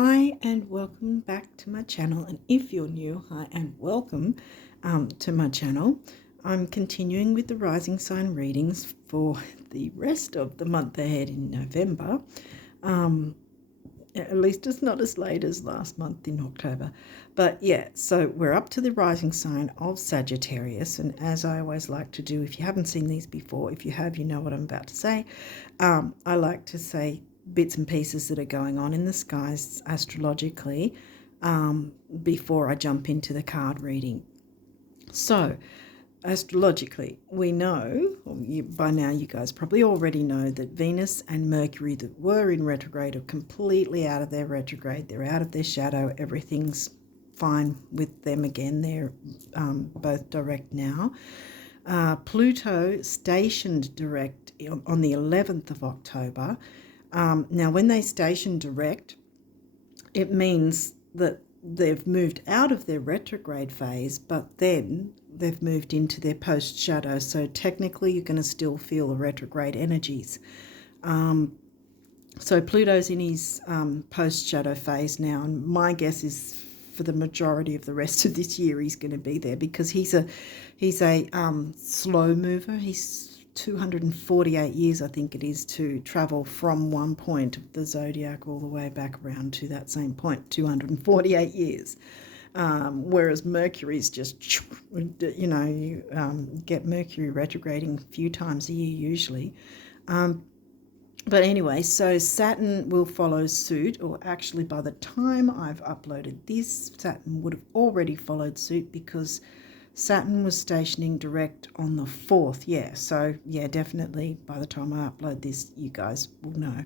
Hi and welcome back to my channel, and if you're new, hi and welcome to my channel. I'm continuing with the rising sign readings for the rest of the month ahead in November. At least it's not as late as last month in October, but yeah, so we're up to the rising sign of Sagittarius, and as I always like to do, if you haven't seen these before, if you have, you know what I'm about to say. I like to say bits and pieces that are going on in the skies astrologically before I jump into the card reading. So astrologically, we know, by now you guys probably already know, that Venus and Mercury that were in retrograde are completely out of their retrograde. They're out of their shadow. Everything's fine with them again. They're both direct now. Pluto stationed direct on the 11th of October. Now, when they station direct, it means that they've moved out of their retrograde phase, but then they've moved into their post shadow. So technically, you're going to still feel the retrograde energies. So Pluto's in his post shadow phase now, and my guess is for the majority of the rest of this year he's going to be there, because he's a slow mover. He's 248 years, I think it is, to travel from one point of the zodiac all the way back around to that same point, 248 years. Whereas Mercury's just, you get Mercury retrograding a few times a year usually. But anyway, so Saturn will follow suit, or actually by the time I've uploaded this, Saturn would have already followed suit, because Saturn was stationing direct on the 4th. Yeah, so yeah, definitely by the time I upload this, you guys will know.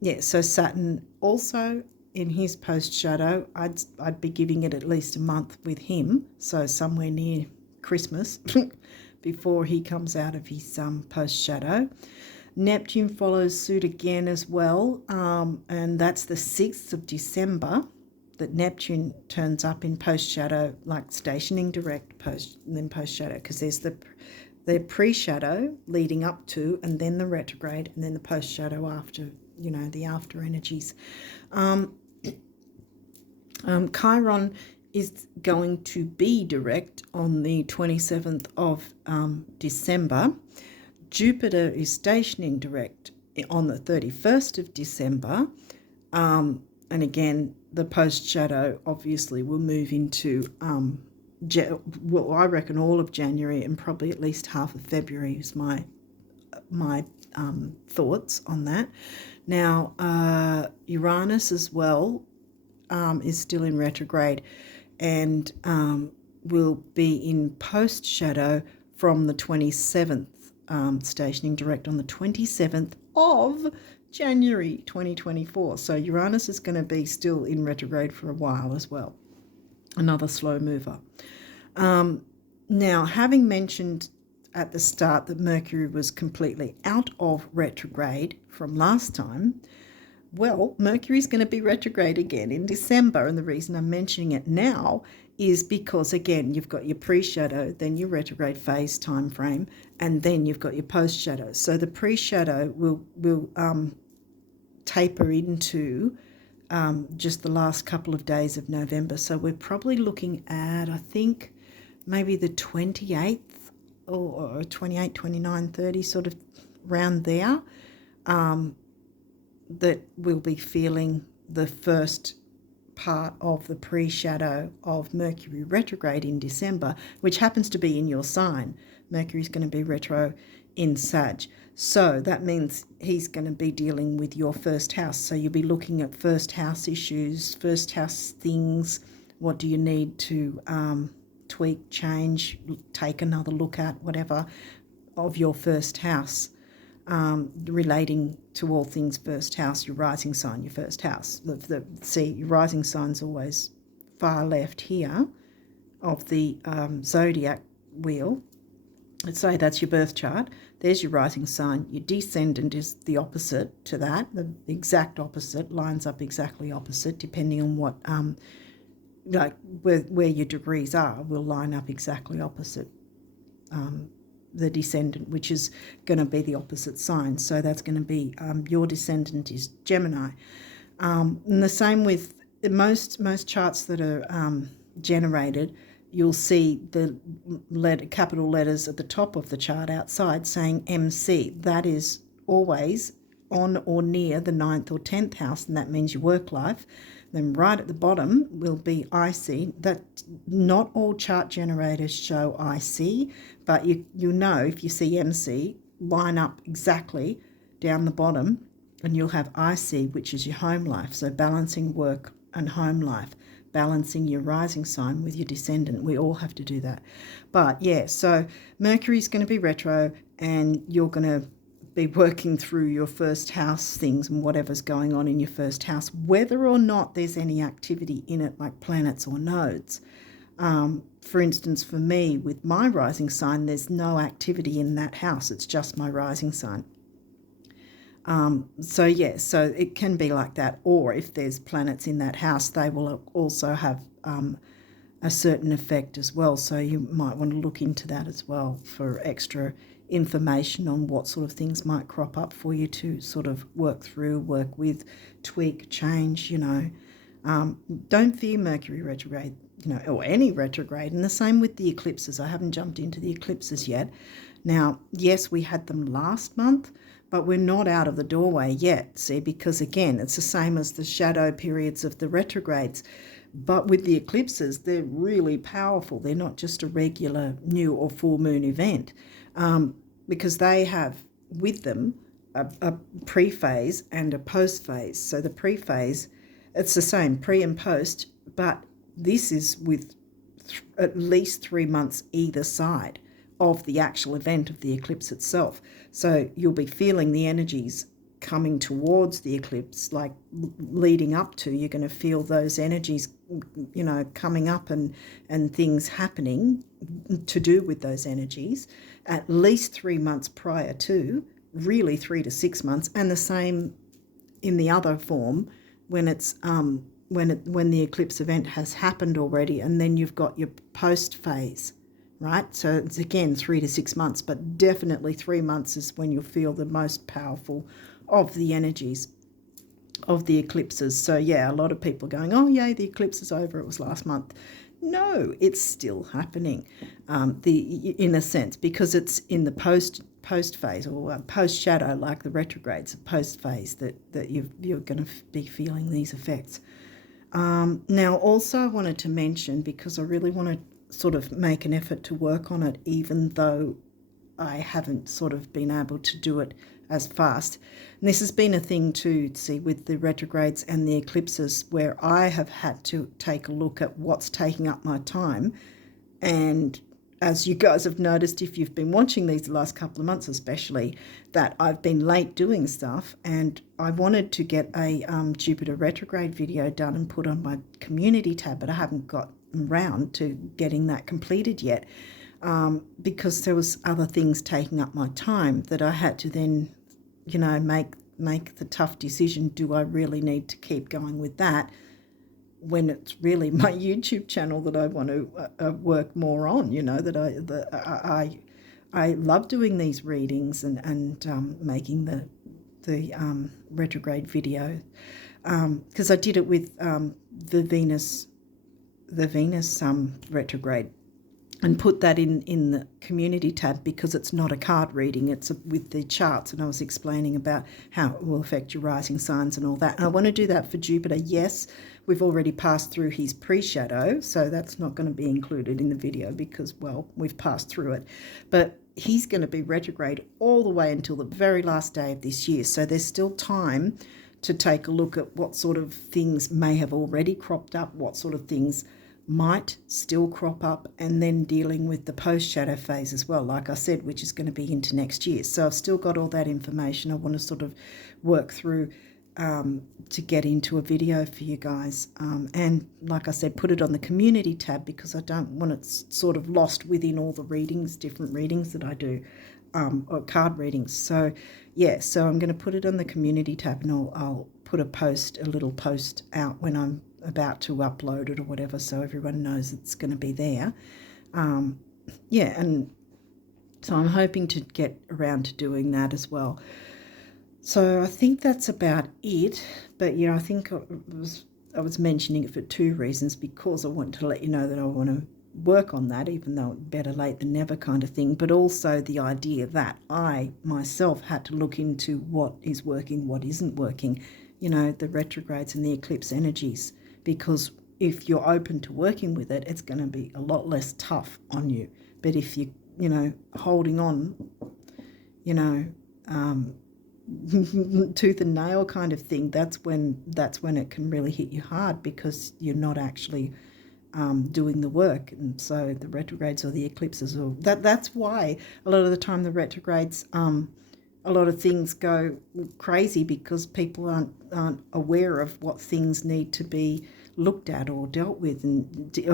Yeah, so Saturn also in his post shadow, I'd be giving it at least a month with him, so somewhere near Christmas before he comes out of his post shadow. Neptune follows suit again as well, and that's the 6th of December that Neptune turns up in post shadow, like stationing direct post and then post shadow, because there's the pre-shadow leading up to, and then the retrograde, and then the post shadow after, the after energies. Chiron is going to be direct on the 27th of December. Jupiter is stationing direct on the 31st of December. And again, the post shadow obviously will move into, I reckon all of January and probably at least half of February is my thoughts on that. Now, Uranus as well is still in retrograde and will be in post shadow from the 27th. Stationing direct on the 27th of January 2024. So Uranus is going to be still in retrograde for a while as well. Another slow mover. Now, having mentioned at the start that Mercury was completely out of retrograde from last time, well, Mercury is going to be retrograde again in December, and the reason I'm mentioning it now is because, again, you've got your pre-shadow, then your retrograde phase time frame, and then you've got your post-shadow. So the pre-shadow will taper into just the last couple of days of November. So we're probably looking at, I think, maybe the 28th or 28, 29, 30, sort of around there, that we'll be feeling the first part of the pre-shadow of Mercury retrograde in December, which happens to be in your sign. Mercury's going to be retro in Sag. So that means he's going to be dealing with your first house. So you'll be looking at first house issues, first house things. What do you need to tweak, change, take another look at, whatever, of your first house. Relating to all things first house, your rising sign, your first house. See, your rising sign's always far left here of the zodiac wheel. Let's say that's your birth chart. There's your rising sign. Your descendant is the opposite to that, the exact opposite, lines up exactly opposite, depending on what, like where your degrees are, will line up exactly opposite the descendant, which is going to be the opposite sign. So that's going to be your descendant is Gemini. And the same with most charts that are generated. You'll see the capital letters at the top of the chart outside saying MC. That is always on or near the 9th or 10th house, and that means your work life. Then right at the bottom will be IC. That not all chart generators show IC, but you know if you see MC, line up exactly down the bottom, and you'll have IC, which is your home life. So balancing work and home life, balancing your rising sign with your descendant. We all have to do that. But yeah, so Mercury's going to be retro, and you're going to be working through your first house things and whatever's going on in your first house, whether or not there's any activity in it, like planets or nodes. For instance, for me, with my rising sign, there's no activity in that house. It's just my rising sign. So it can be like that. Or if there's planets in that house, they will also have a certain effect as well. So you might want to look into that as well for extra information on what sort of things might crop up for you to sort of work through, work with, tweak, change, Don't fear Mercury retrograde, or any retrograde. And the same with the eclipses. I haven't jumped into the eclipses yet. Now, yes, we had them last month, but we're not out of the doorway yet, see, because again, it's the same as the shadow periods of the retrogrades. But with the eclipses, they're really powerful. They're not just a regular new or full moon event, because they have with them a pre-phase and a post-phase. So the pre-phase, it's the same, pre and post, but this is with at least 3 months either side of the actual event of the eclipse itself. So you'll be feeling the energies coming towards the eclipse, like leading up to, you're going to feel those energies, coming up and things happening to do with those energies at least 3 months prior to, really 3 to 6 months, and the same in the other form when it's when the eclipse event has happened already, and then you've got your post phase, right? So it's again 3 to 6 months, but definitely 3 months is when you'll feel the most powerful of the energies of the eclipses. So yeah, a lot of people are going, oh yay, the eclipse is over, it was last month. No, it's still happening, in a sense, because it's in the post phase or post shadow, like the retrogrades, post phase that you're going to be feeling these effects. Now, also I wanted to mention, because I really want to sort of make an effort to work on it, even though I haven't sort of been able to do it as fast. And this has been a thing too, see, with the retrogrades and the eclipses, where I have had to take a look at what's taking up my time. And as you guys have noticed, if you've been watching these the last couple of months especially, that I've been late doing stuff, and I wanted to get a Jupiter retrograde video done and put on my community tab, but I haven't got around to getting that completed yet, because there was other things taking up my time that I had to then, make the tough decision. Do I really need to keep going with that when it's really my YouTube channel that I want to work more on? That I love doing these readings and making the retrograde video, because I did it with the Venus retrograde, and put that in the community tab, because it's not a card reading, it's with the charts, and I was explaining about how it will affect your rising signs and all that. And I want to do that for Jupiter. Yes, we've already passed through his pre-shadow, so that's not going to be included in the video because, well, we've passed through it. But he's going to be retrograde all the way until the very last day of this year, so there's still time to take a look at what sort of things may have already cropped up, what sort of things might still crop up, and then dealing with the post-shadow phase as well, like I said, which is going to be into next year. So I've still got all that information I want to sort of work through to get into a video for you guys. And like I said, put it on the community tab, because I don't want it sort of lost within all the readings, different readings that I do, or card readings. So yeah, so I'm going to put it on the community tab, and I'll put a little post out when I'm about to upload it or whatever, so everyone knows it's going to be there. And so I'm hoping to get around to doing that as well. So I think that's about it. But yeah, I think I was mentioning it for two reasons, because I want to let you know that I want to work on that, even though better late than never kind of thing, but also the idea that I myself had to look into what is working, what isn't working, the retrogrades and the eclipse energies, because if you're open to working with it, it's going to be a lot less tough on you. But if holding on, um, tooth and nail kind of thing, that's when it can really hit you hard, because you're not actually doing the work. And so the retrogrades or the eclipses, or that's why a lot of the time the retrogrades, a lot of things go crazy, because people aren't aware of what things need to be looked at or dealt with, and it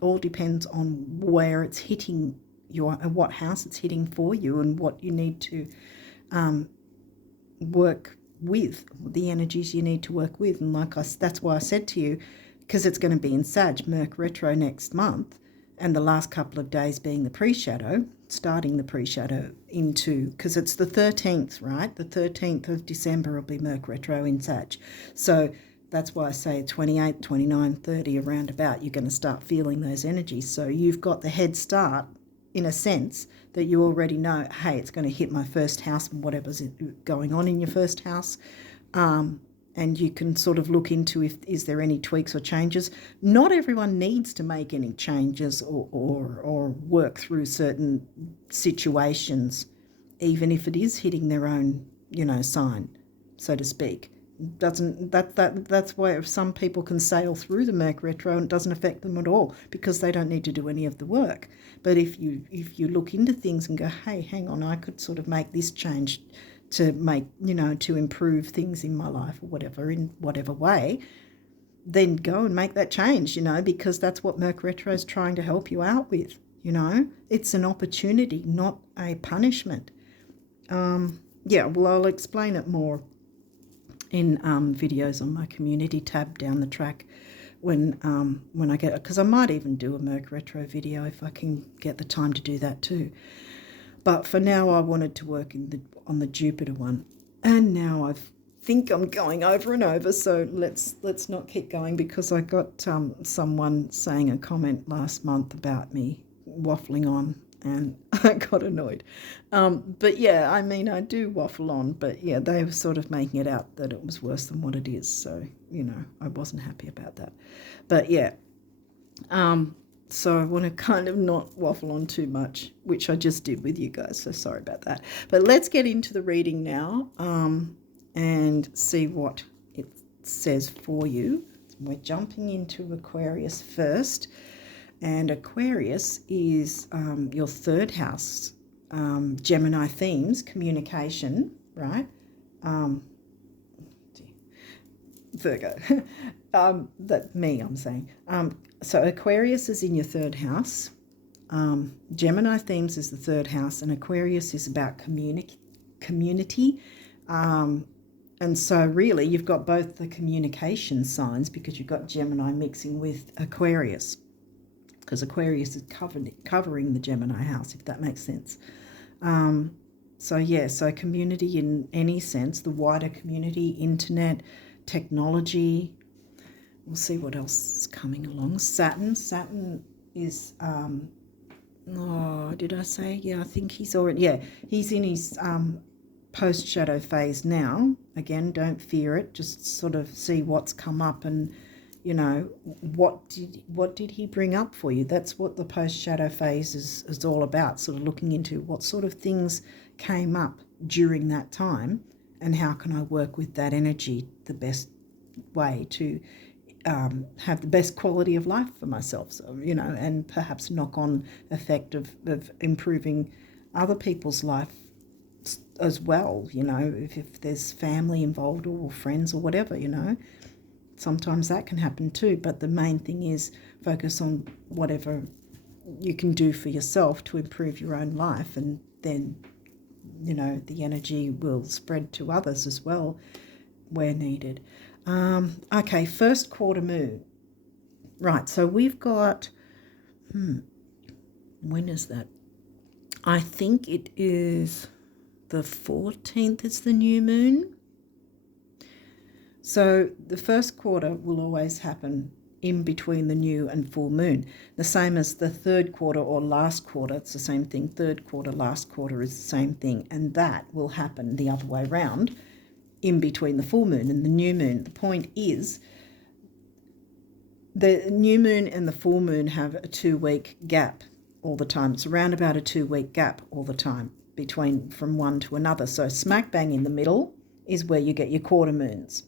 all depends on where it's hitting what house it's hitting for you, and what you need to work with, the energies you need to work with. And that's why I said to you, because it's going to be in Sag, Merc retro next month, and the last couple of days being the pre-shadow, starting the pre-shadow into, because it's the 13th, right? The 13th of December will be Merc retro in Sag. So that's why I say 28, 29, 30, around about, you're going to start feeling those energies. So you've got the head start, in a sense, that you already know, hey, it's going to hit my first house and whatever's going on in your first house. And you can sort of look into is there any tweaks or changes. Not everyone needs to make any changes or work through certain situations, even if it is hitting their own, sign, so to speak. That's why some people can sail through the Merc retro and it doesn't affect them at all, because they don't need to do any of the work. But if you look into things and go, hey, hang on, I could sort of make this change to make, to improve things in my life or whatever, in whatever way, then go and make that change, because that's what Merc retro is trying to help you out with. It's an opportunity, not a punishment. Yeah, well, I'll explain it more in videos on my community tab down the track when I get it, because I might even do a Merc retro video if I can get the time to do that too. But for now, I wanted to work on the Jupiter one, and now I think I'm going over and over. So let's not keep going, because I got someone saying a comment last month about me waffling on, and I got annoyed. But yeah, I mean, I do waffle on, but yeah, they were sort of making it out that it was worse than what it is. So, I wasn't happy about that. But yeah, so I want to kind of not waffle on too much, which I just did with you guys. So sorry about that. But let's get into the reading now and see what it says for you. We're jumping into Aquarius first. And Aquarius is your third house, Gemini themes, communication, right? Virgo. That me, I'm saying. So Aquarius is in your third house. Gemini themes is the third house, and Aquarius is about community. And so really you've got both the communication signs, because you've got Gemini mixing with Aquarius, because Aquarius is covering the Gemini house, if that makes sense. So community in any sense, the wider community, internet, technology. We'll see what else is coming along. Saturn is, did I say? Yeah, I think he's already, he's in his post-shadow phase now. Again, don't fear it. Just sort of see what's come up and, what did he bring up for you? That's what the post-shadow phase is all about, sort of looking into what sort of things came up during that time and how can I work with that energy the best way to have the best quality of life for myself, so, and perhaps knock-on effect of improving other people's life as well, if there's family involved or friends or whatever, Sometimes that can happen too, but the main thing is focus on whatever you can do for yourself to improve your own life, and then, the energy will spread to others as well where needed. Okay, first quarter moon. Right, so we've got, when is that? I think it is the 14th is the new moon. So the first quarter will always happen in between the new and full moon. The same as the third quarter or last quarter, it's the same thing. Third quarter, last quarter is the same thing. And that will happen the other way around in between the full moon and the new moon. The point is the new moon and the full moon have a 2-week gap all the time. It's around about a 2-week gap all the time between from one to another. So smack bang in the middle is where you get your quarter moons.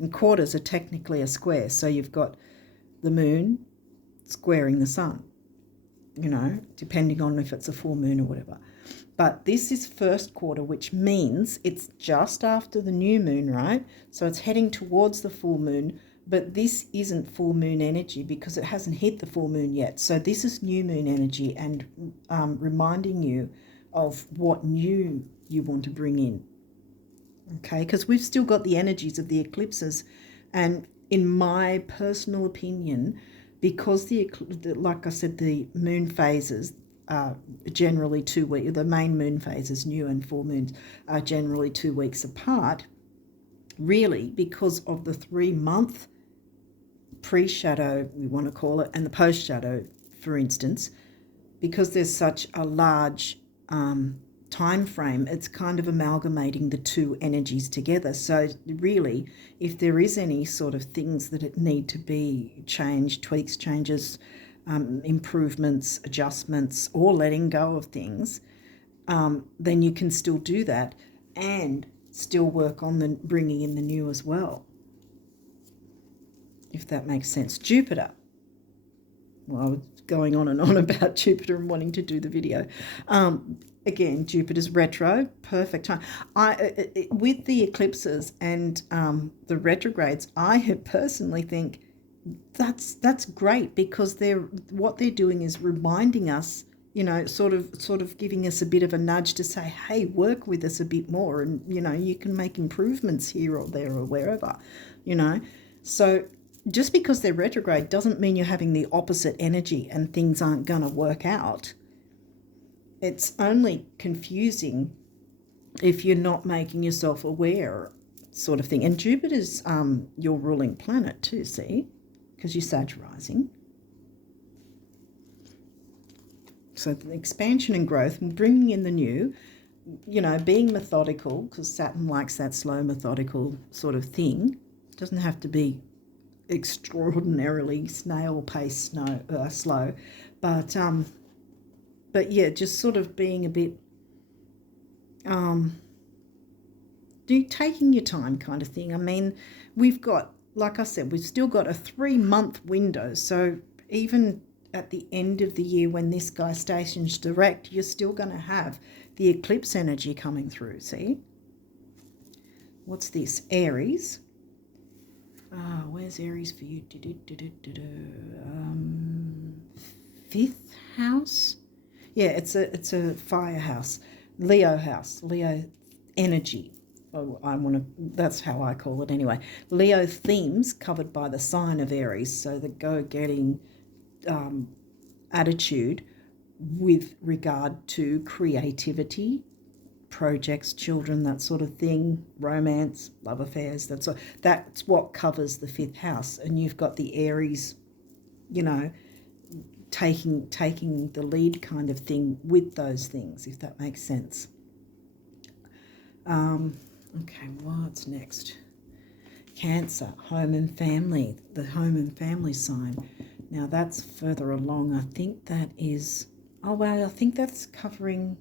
And quarters are technically a square. So you've got the moon squaring the sun, you know, depending on if it's a full moon or whatever. But this is first quarter, which means it's just after the new moon, right? So it's heading towards the full moon, but this isn't full moon energy because it hasn't hit the full moon yet. So this is new moon energy and reminding you of what new you want to bring in, okay? Because we've still got the energies of the eclipses, and in my personal opinion, because like I said, the moon phases are generally 2 weeks, the main moon phases, new and full moons, are generally 2 weeks apart, really because of the 3-month pre-shadow, we want to call it, and the post-shadow, for instance, because there's such a large time frame, it's kind of amalgamating the two energies together. So really, if there is any sort of things that it need to be changed, tweaks, changes, improvements, adjustments, or letting go of things, then you can still do that and still work on the bringing in the new as well, if that makes sense. Jupiter. Well, I was going on and on about Jupiter and wanting to do the video. Again, Jupiter's retro, perfect time. With the eclipses and the retrogrades, I personally think that's great, because what they're doing is reminding us, you know, sort of giving us a bit of a nudge to say, hey, work with us a bit more, and you know, you can make improvements here or there or wherever, you know. So just because they're retrograde doesn't mean you're having the opposite energy and things aren't going to work out. It's only confusing if you're not making yourself aware, sort of thing. And Jupiter's your ruling planet too, see, because you're Sag rising. So the expansion and growth and bringing in the new, you know, being methodical, because Saturn likes that slow, methodical sort of thing. It doesn't have to be extraordinarily snail pace slow, but yeah, just sort of being a bit taking your time kind of thing. I mean, we've got, like I said, we've still got a 3-month window, so even at the end of the year when this guy stations direct, you're still going to have the eclipse energy coming through. See, what's this? Aries. Where's Aries for you? 5th house. Yeah, it's a fire house, Leo house, Leo energy. Oh, that's how I call it anyway. Leo themes covered by the sign of Aries, so the go-getting attitude with regard to creativity, projects, children, that sort of thing, romance, love affairs, that's what covers the 5th house. And you've got the Aries, you know, taking the lead kind of thing with those things, if that makes sense. Okay, what's next? Cancer, home and family, the home and family sign. Now that's further along. I think that is, oh wow, I think that's covering,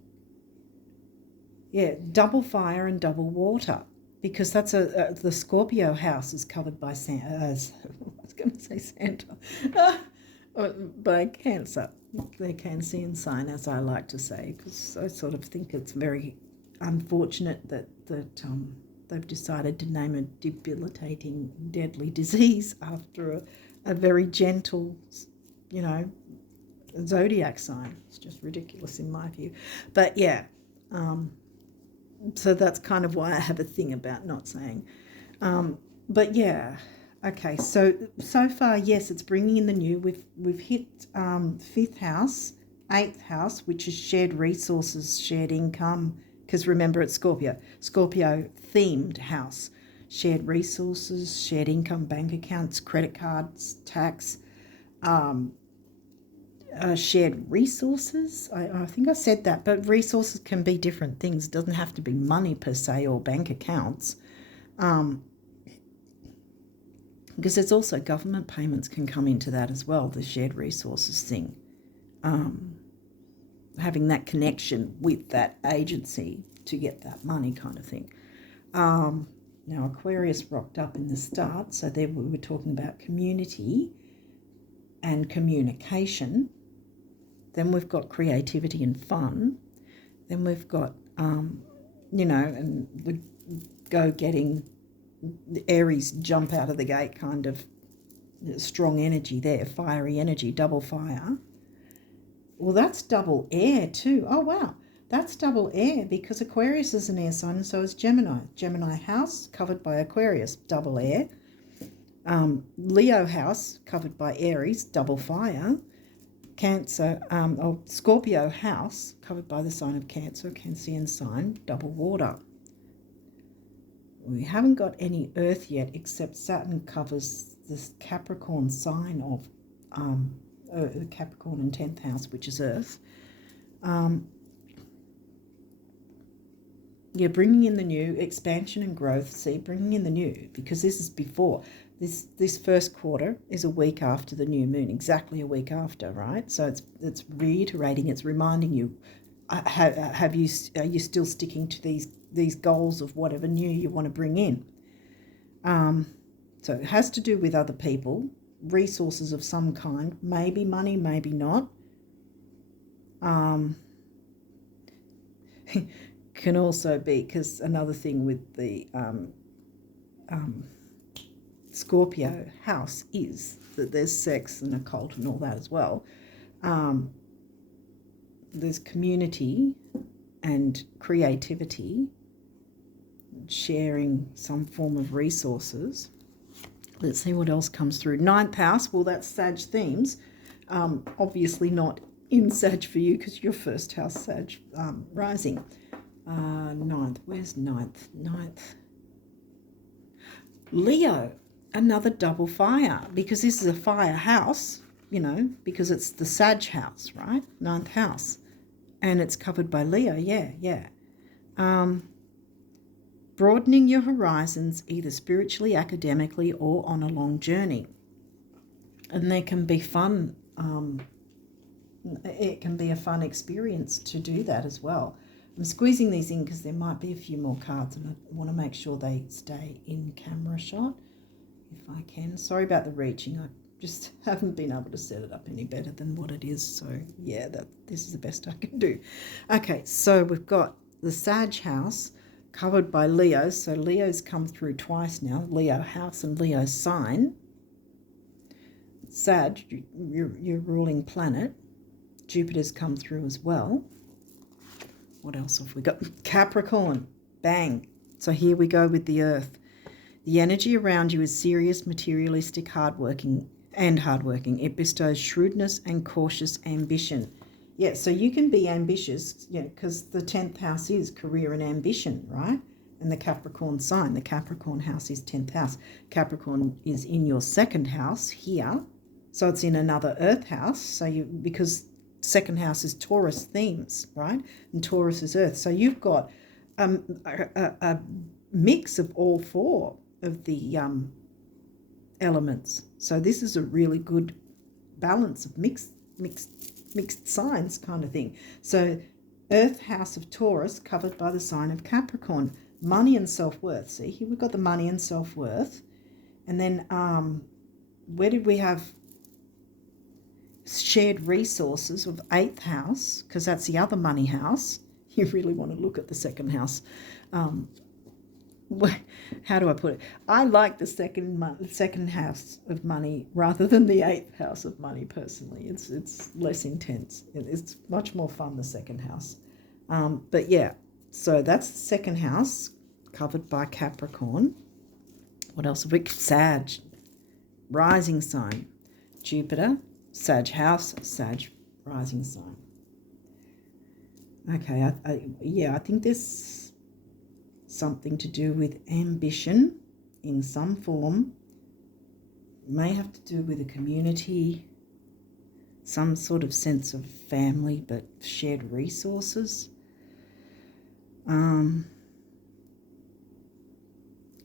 yeah, double fire and double water, because that's the Scorpio house is covered by I was going to say Santa, by Cancer, the Cancerian sign, as I like to say, because I sort of think it's very unfortunate that they've decided to name a debilitating, deadly disease after a very gentle, you know, zodiac sign. It's just ridiculous in my view. But yeah, so that's kind of why I have a thing about not saying. But yeah, okay. So far, yes, it's bringing in the new. We've hit 5th house, 8th house, which is shared resources, shared income, because remember it's Scorpio. Scorpio themed house. Shared resources, shared income, bank accounts, credit cards, tax, shared resources. I think I said that, but resources can be different things. It doesn't have to be money per se or bank accounts. Because there's also government payments can come into that as well, the shared resources thing. Having that connection with that agency to get that money kind of thing. Now, Aquarius rocked up in the start, so there we were talking about community and communication. Then we've got creativity and fun. Then we've got, and we go getting the Aries jump out of the gate kind of strong energy there, fiery energy, double fire. Well, that's double air too. Oh, wow. That's double air because Aquarius is an air sign and so is Gemini. Gemini house covered by Aquarius, double air. Leo house covered by Aries, double fire. Cancer, Scorpio house covered by the sign of Cancer, Cancerian sign, double water. We haven't got any earth yet except Saturn covers this Capricorn sign of the Capricorn in 10th house, which is earth. Bringing in the new, expansion and growth. See, bringing in the new, because this is before. This first quarter is a week after the new moon, exactly a week after, right? So it's reiterating, it's reminding you, are you still sticking to these goals of whatever new you want to bring in? So it has to do with other people, resources of some kind, maybe money, maybe not. Can also be, because another thing with the Scorpio house is that there's sex and occult and all that as well. There's community and creativity, sharing some form of resources. Let's see what else comes through. 9th house, well, that's Sag themes. Obviously not in Sag for you because your first house, Sag rising. 9th, where's 9th? 9th. Leo, another double fire, because this is a fire house, because it's the Sag house, right? 9th house. And it's covered by Leo, yeah. Broadening your horizons, either spiritually, academically, or on a long journey. And there can be fun, it can be a fun experience to do that as well. I'm squeezing these in because there might be a few more cards and I want to make sure they stay in camera shot if I can. Sorry about the reaching. I just haven't been able to set it up any better than what it is. So, yeah, this is the best I can do. Okay, so we've got the Sag house covered by Leo. So Leo's come through twice now, Leo house and Leo sign. Sag, your ruling planet. Jupiter's come through as well. What else have we got? Capricorn, bang. So here we go with the earth. The energy around you is serious, materialistic, hardworking. It bestows shrewdness and cautious ambition. Yeah, so you can be ambitious, because the 10th house is career and ambition, right? And the Capricorn sign, the Capricorn house is 10th house. Capricorn is in your 2nd house here. So it's in another earth house. So because 2nd house is Taurus themes, right? And Taurus is earth. So you've got a mix of all 4 of the elements. So this is a really good balance of mixed signs kind of thing. So earth house of Taurus covered by the sign of Capricorn. Money and self-worth. See, here we've got the money and self-worth. And then where did we have shared resources of 8th house, because that's the other money house. You really want to look at the 2nd house. How do I put it? I like the second house of money rather than the 8th house of money personally. It's less intense. It's much more fun, the 2nd house. But yeah, so that's the 2nd house covered by Capricorn. What else have we? Sag, rising sign. Jupiter, Sag house, Sag rising sign. Okay, I think there's something to do with ambition in some form. May have to do with a community, some sort of sense of family, but shared resources.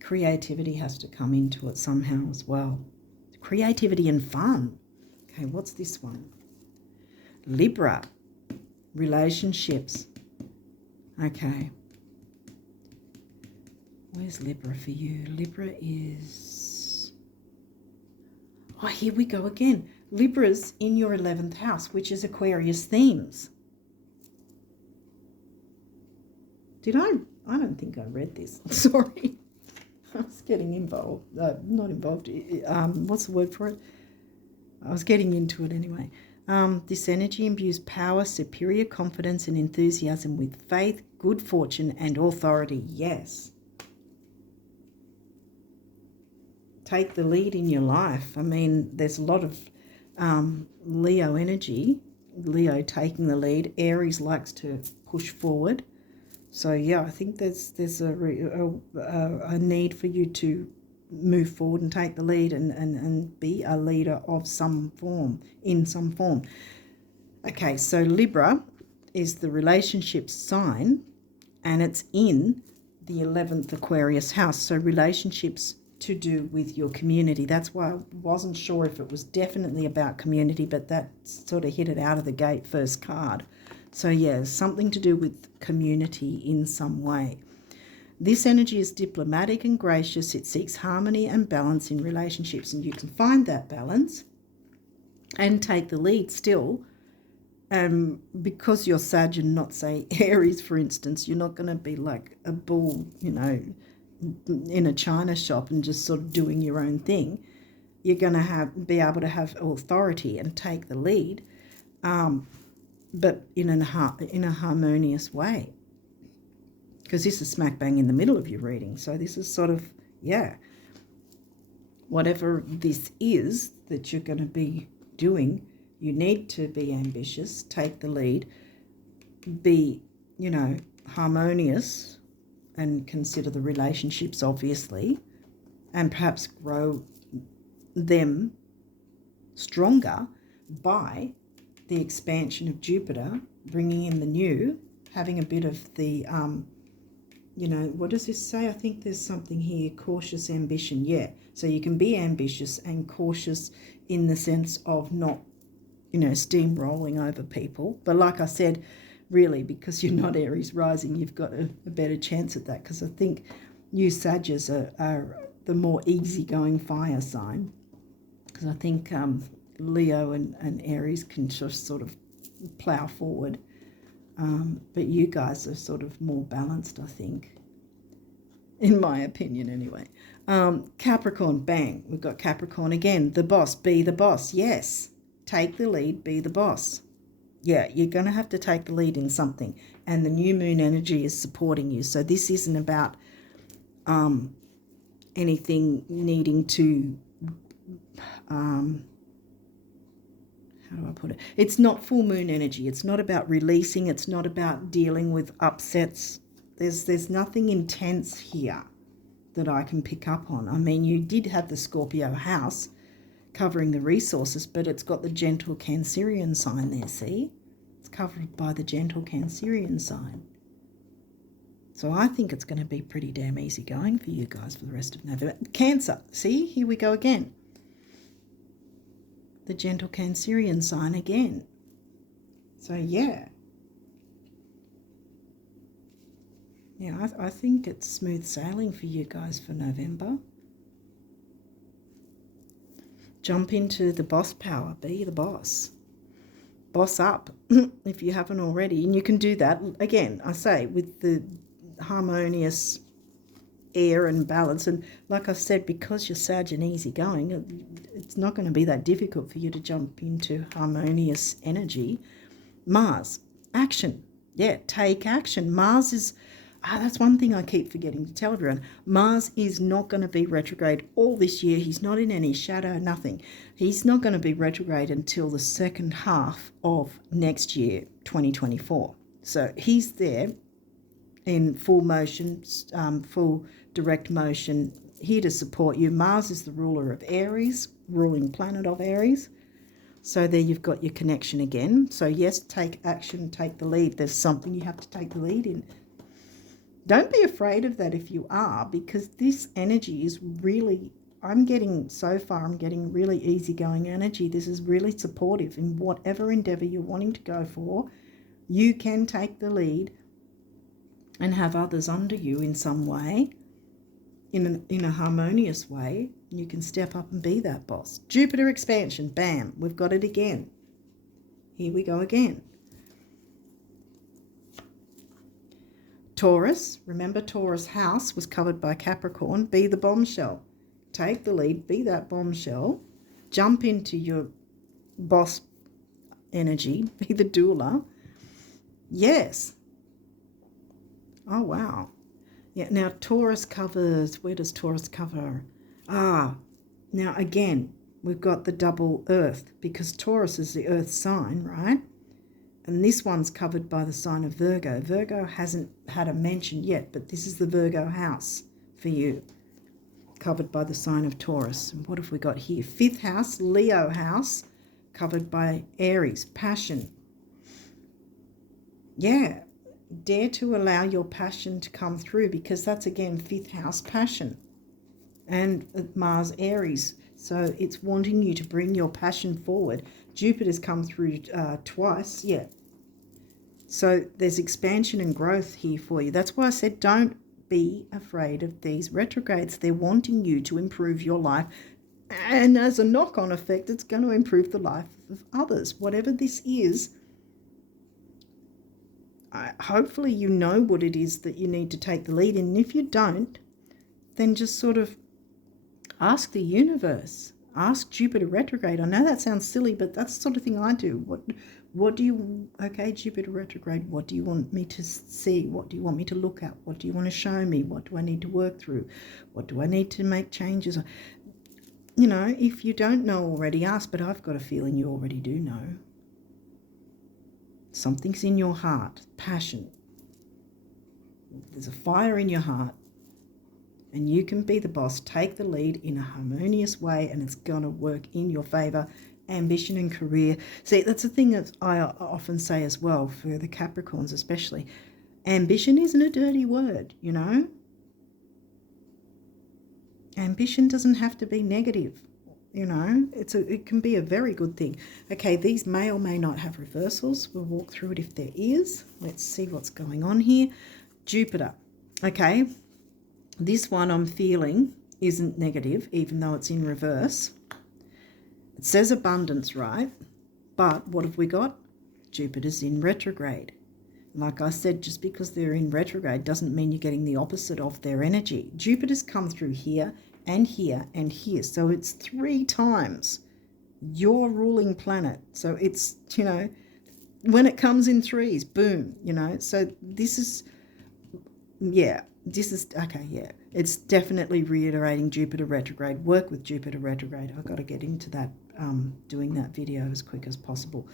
Creativity has to come into it somehow as well. Creativity and fun. Okay, what's this one? Libra, relationships. Okay. Where's Libra for you? Libra is... Oh, here we go again. Libra's in your 11th house, which is Aquarius themes. Did I? I don't think I read this. Sorry. I was getting involved. Not involved. What's the word for it? I was getting into it anyway. This energy imbues power, superior confidence and enthusiasm with faith, good fortune and authority. Yes. Take the lead in your life. I mean, there's a lot of Leo energy. Leo taking the lead. Aries likes to push forward. So, yeah, I think there's a need for you to move forward and take the lead and be a leader of some form, in some form. Okay, so Libra is the relationship sign and it's in the 11th Aquarius house. So relationships to do with your community. That's why I wasn't sure if it was definitely about community, but that sort of hit it out of the gate, first card. So, yeah, something to do with community in some way. This energy is diplomatic and gracious. It seeks harmony and balance in relationships, and you can find that balance and take the lead still. Because you're Sag and not, say, Aries, for instance, you're not going to be like a bull, you know, in a china shop and just sort of doing your own thing. You're going to be able to have authority and take the lead, but in a harmonious way. Because this is smack bang in the middle of your reading. So this is sort of, yeah, whatever this is that you're going to be doing, you need to be ambitious, take the lead, be, you know, harmonious and consider the relationships, obviously, and perhaps grow them stronger by the expansion of Jupiter, bringing in the new, having a bit of the... you know, what does this say? I think there's something here, cautious ambition. Yeah, so you can be ambitious and cautious in the sense of not, you know, steamrolling over people. But like I said, really, because you're not Aries rising, you've got a better chance at that, because I think you Sagittarius are the more easygoing fire sign, because I think Leo and Aries can just sort of plow forward. But you guys are sort of more balanced, I think, in my opinion anyway. Capricorn, bang. We've got Capricorn again. The boss, be the boss. Yes. Take the lead, be the boss. Yeah, you're going to have to take the lead in something. And the new moon energy is supporting you. So this isn't about anything needing to... how do I put it? It's not full moon energy. It's not about releasing. It's not about dealing with upsets. There's nothing intense here that I can pick up on. I mean, you did have the Scorpio house covering the resources, but it's got the gentle Cancerian sign there, see? It's covered by the gentle Cancerian sign. So I think it's going to be pretty damn easy going for you guys for the rest of November. Cancer, see? Here we go again. The gentle Cancerian sign again. So, yeah. Yeah, I think it's smooth sailing for you guys for November. Jump into the boss power. Be the boss. Boss up if you haven't already. And you can do that, again, I say, with the harmonious air and balance. And like I said, because you're Sag and easygoing, it's not going to be that difficult for you to jump into harmonious energy. Mars, action. Yeah, take action. Mars is... that's one thing I keep forgetting to tell everyone. Mars is not going to be retrograde all this year. He's not in any shadow, nothing. He's not going to be retrograde until the second half of next year, 2024. So he's there in full motion, full direct motion, here to support you. Mars is the ruler of Aries, ruling planet of Aries. So there you've got your connection again. So yes, take action, take the lead. There's something you have to take the lead in. Don't be afraid of that if you are, because this energy is really, I'm getting really easygoing energy. This is really supportive in whatever endeavor you're wanting to go for. You can take the lead and have others under you in some way, in a harmonious way. You can step up and be that boss. Jupiter expansion, bam, we've got it again. Here we go again. Taurus, remember Taurus house was covered by Capricorn. Be the bombshell. Take the lead, be that bombshell. Jump into your boss energy, be the doula. Yes. Oh, wow. Yeah, now Taurus covers, where does Taurus cover? Now again, we've got the double earth, because Taurus is the earth sign, right? And this one's covered by the sign of Virgo. Virgo hasn't had a mention yet, but this is the Virgo house for you, covered by the sign of Taurus. And what have we got here? 5th house, Leo house, covered by Aries, passion. Yeah, dare to allow your passion to come through, because that's again 5th house, passion, and Mars Aries. So it's wanting you to bring your passion forward. Jupiter's come through twice, yeah. So there's expansion and growth here for you. That's why I said don't be afraid of these retrogrades. They're wanting you to improve your life. And as a knock-on effect, it's going to improve the life of others. Whatever this is, hopefully you know what it is that you need to take the lead in. And if you don't, then just sort of ask the universe. Ask Jupiter retrograde. I know that sounds silly, but that's the sort of thing I do. What do you, okay, Jupiter retrograde, what do you want me to see? What do you want me to look at? What do you want to show me? What do I need to work through? What do I need to make changes? You know, if you don't know already, ask, but I've got a feeling you already do know. Something's in your heart, passion. There's a fire in your heart, and you can be the boss. Take the lead in a harmonious way, and it's going to work in your favor. Ambition and career. See, that's the thing that I often say as well, for the Capricorns especially. Ambition isn't a dirty word, you know. Ambition doesn't have to be negative, you know. It can be a very good thing. Okay, these may or may not have reversals. We'll walk through it if there is. Let's see what's going on here. Jupiter. Okay, this one I'm feeling isn't negative, even though it's in reverse. It says abundance, right? But what have we got? Jupiter's in retrograde. Like I said, just because they're in retrograde doesn't mean you're getting the opposite of their energy. Jupiter's come through here and here and here. So it's 3 times your ruling planet. So it's, you know, when it comes in threes, boom, you know. So this is, yeah, okay, yeah. It's definitely reiterating Jupiter retrograde. Work with Jupiter retrograde. I've got to get into that, doing that video as quick as possible.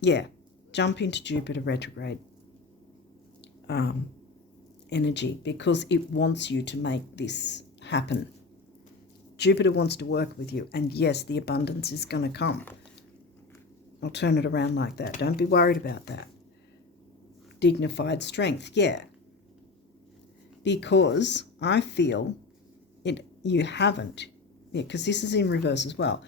Yeah, jump into Jupiter retrograde energy, because it wants you to make this happen. Jupiter wants to work with you, and yes, the abundance is going to come. I'll turn it around like that. Don't be worried about that. Dignified strength, yeah. Because I feel you haven't, yeah, because this is in reverse as well.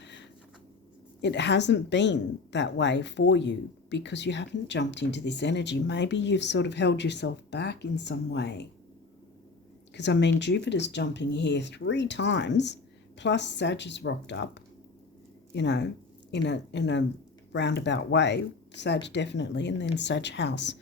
It hasn't been that way for you because you haven't jumped into this energy. Maybe you've sort of held yourself back in some way. Because, I mean, Jupiter's jumping here 3 times, plus Sag has rocked up, you know, in a roundabout way. Sag definitely, and then Sag house.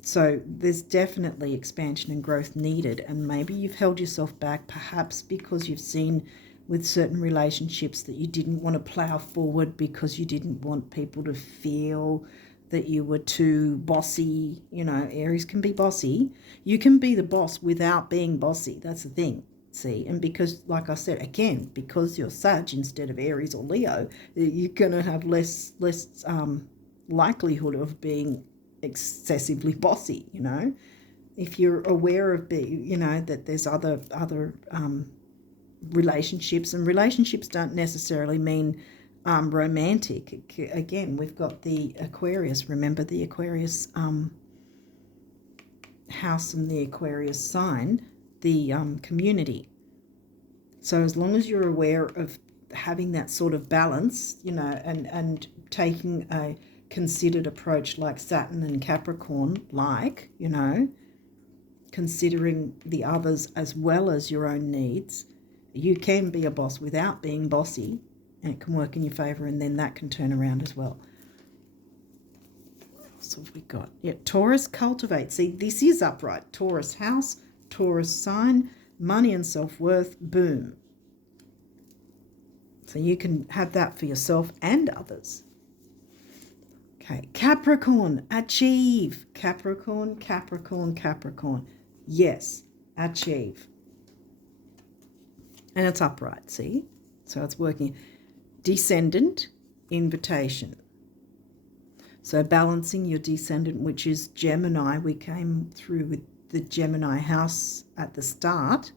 So there's definitely expansion and growth needed, and maybe you've held yourself back, perhaps because you've seen with certain relationships that you didn't want to plow forward because you didn't want people to feel that you were too bossy. You know, Aries can be bossy. You can be the boss without being bossy. That's the thing. See, and because, like I said, again, because you're Sag instead of Aries or Leo, you're going to have less likelihood of being excessively bossy, you know. If you're aware of that there's other relationships, and relationships don't necessarily mean romantic. Again, we've got the Aquarius. Remember the Aquarius house and the Aquarius sign, the community. So as long as you're aware of having that sort of balance, you know, and taking a considered approach like Saturn and Capricorn, like, you know, considering the others as well as your own needs, you can be a boss without being bossy, and it can work in your favor, and then that can turn around as well. What else have we got? Yeah, Taurus, cultivate. See, this is upright. Taurus house, Taurus sign, money and self-worth, boom. So you can have that for yourself and others. Okay, Capricorn, achieve. Capricorn, Capricorn, Capricorn. Yes, achieve. And it's upright, see? So it's working. Descendant, invitation. So balancing your descendant, which is Gemini. We came through with the Gemini house at the start.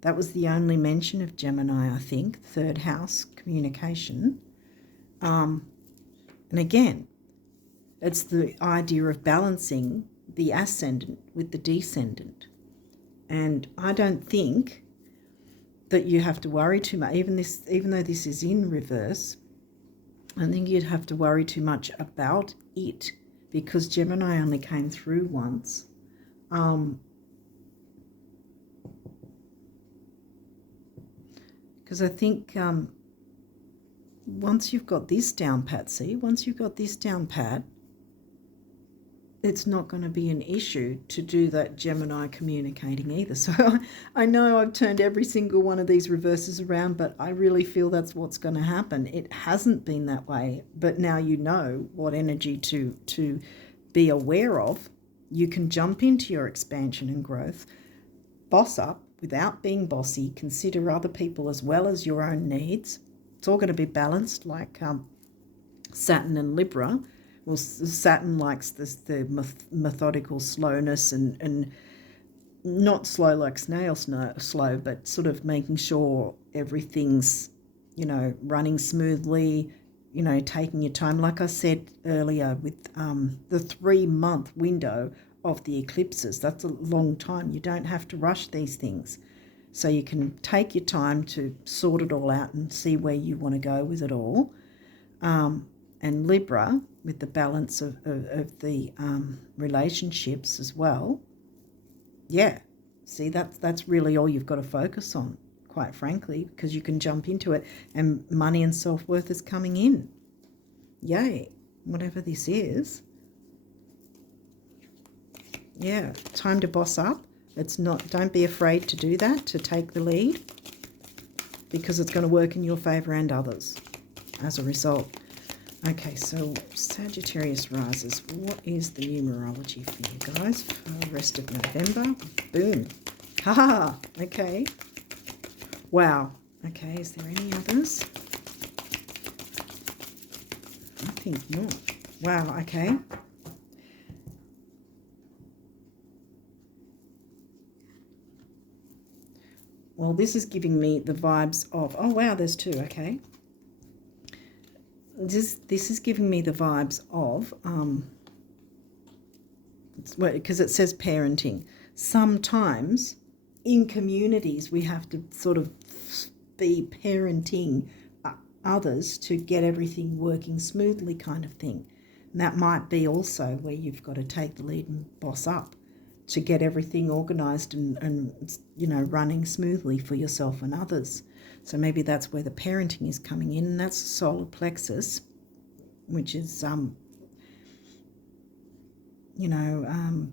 That was the only mention of Gemini, I think. Third house, communication. And again, it's the idea of balancing the ascendant with the descendant. And I don't think that you have to worry too much. Even though this is in reverse, I don't think you'd have to worry too much about it, because Gemini only came through once. Because I think once you've got this down pat, it's not going to be an issue to do that Gemini communicating either. So I know I've turned every single one of these reverses around, but I really feel that's what's going to happen. It hasn't been that way, but now you know what energy to be aware of. You can jump into your expansion and growth, boss up without being bossy, consider other people as well as your own needs. It's all going to be balanced, like Saturn and Libra. Well, Saturn likes the methodical slowness and not slow like snail slow, but sort of making sure everything's, you know, running smoothly, you know, taking your time. Like I said earlier with the 3-month window of the eclipses, that's a long time. You don't have to rush these things. So you can take your time to sort it all out and see where you want to go with it all. And Libra, with the balance of the relationships as well. Yeah, see, that's really all you've got to focus on, quite frankly, because you can jump into it, and money and self-worth is coming in. Yay, whatever this is. Yeah, time to boss up. Don't be afraid to do that, to take the lead, because it's going to work in your favor and others as a result. Okay, so Sagittarius rises. What is the numerology for you guys for the rest of November? Boom. Ha! Okay. Wow. Okay, is there any others? I think not. Wow, okay. Well, this is giving me the vibes of, oh wow, there's 2, okay. This is giving me the vibes of, because it says parenting. Sometimes in communities we have to sort of be parenting others to get everything working smoothly, kind of thing. And that might be also where you've got to take the lead and boss up to get everything organised and you know, running smoothly for yourself and others. So maybe that's where the parenting is coming in, and that's the solar plexus, which is, you know,